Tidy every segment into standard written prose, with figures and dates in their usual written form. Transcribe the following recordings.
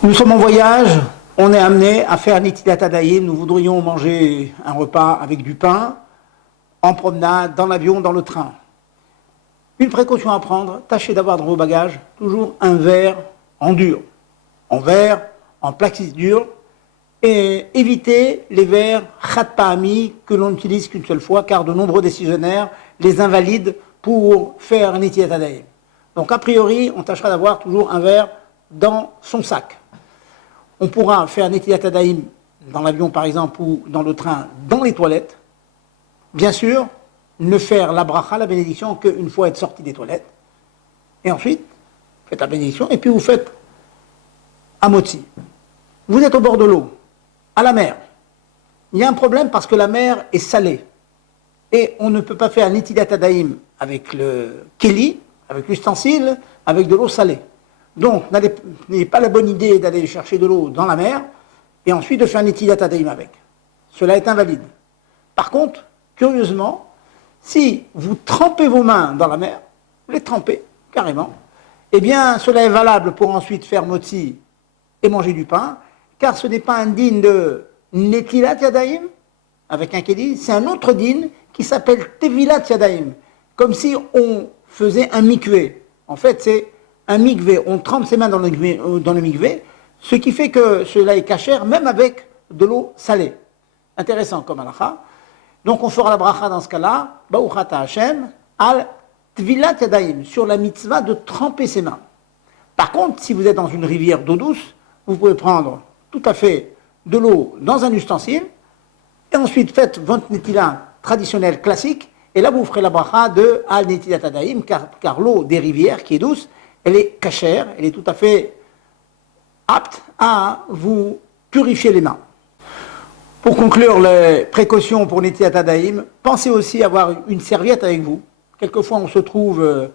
Nous sommes en voyage, on est amené à faire Netilat Hadayim, nous voudrions manger un repas avec du pain, en promenade, dans l'avion, dans le train. Une précaution à prendre, tâchez d'avoir dans vos bagages toujours un verre en dur, en verre, en plastique dur, et évitez les verres Khat Pahami que l'on n'utilise qu'une seule fois, car de nombreux décisionnaires les invalident pour faire Netilat Hadayim. Donc a priori, on tâchera d'avoir toujours un verre dans son sac. On pourra faire Netilat Hadayim dans l'avion par exemple ou dans le train, dans les toilettes. Bien sûr, ne faire la bracha, la bénédiction, qu'une fois être sorti des toilettes. Et ensuite, faites la bénédiction et puis vous faites Amotzi. Vous êtes au bord de l'eau, à la mer. Il y a un problème parce que la mer est salée. Et on ne peut pas faire Netilat Hadayim avec le keli, avec l'ustensile, avec de l'eau salée. Donc, n'ayez pas la bonne idée d'aller chercher de l'eau dans la mer et ensuite de faire Netilat Hadayim avec. Cela est invalide. Par contre, curieusement, si vous trempez vos mains dans la mer, vous les trempez carrément, eh bien, cela est valable pour ensuite faire motzi et manger du pain, car ce n'est pas un din de Netilat Hadayim avec un kéli, c'est un autre din qui s'appelle Tevilat Yadayim, comme si on faisait un mikvé. En fait, c'est un mikvé, on trempe ses mains dans le mikvé, ce qui fait que cela est cachère, même avec de l'eau salée. Intéressant comme halakha. Donc on fera la bracha dans ce cas-là, Ba'uchata Hashem, al Tvilat Yadayim, sur la mitzvah de tremper ses mains. Par contre, si vous êtes dans une rivière d'eau douce, vous pouvez prendre tout à fait de l'eau dans un ustensile, et ensuite faites votre netila traditionnelle classique, et là vous ferez la bracha de al Netilat Hadayim, car l'eau des rivières qui est douce, elle est cachère, elle est tout à fait apte à vous purifier les mains. Pour conclure les précautions pour Netilat Hadayim, pensez aussi à avoir une serviette avec vous. Quelquefois on se trouve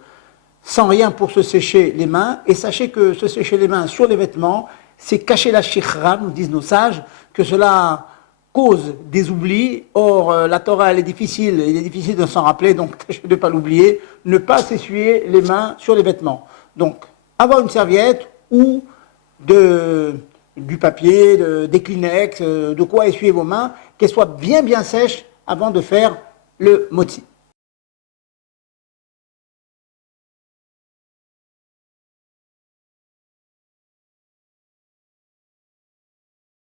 sans rien pour se sécher les mains, et sachez que se sécher les mains sur les vêtements, c'est cacher la shikhra, nous disent nos sages, que cela cause des oublis. Or, la Torah, elle est difficile, il est difficile de s'en rappeler, donc tâchez de ne pas l'oublier, ne pas s'essuyer les mains sur les vêtements. Donc, avoir une serviette ou du papier, des Kleenex, de quoi essuyer vos mains, qu'elles soient bien sèches avant de faire le motzi.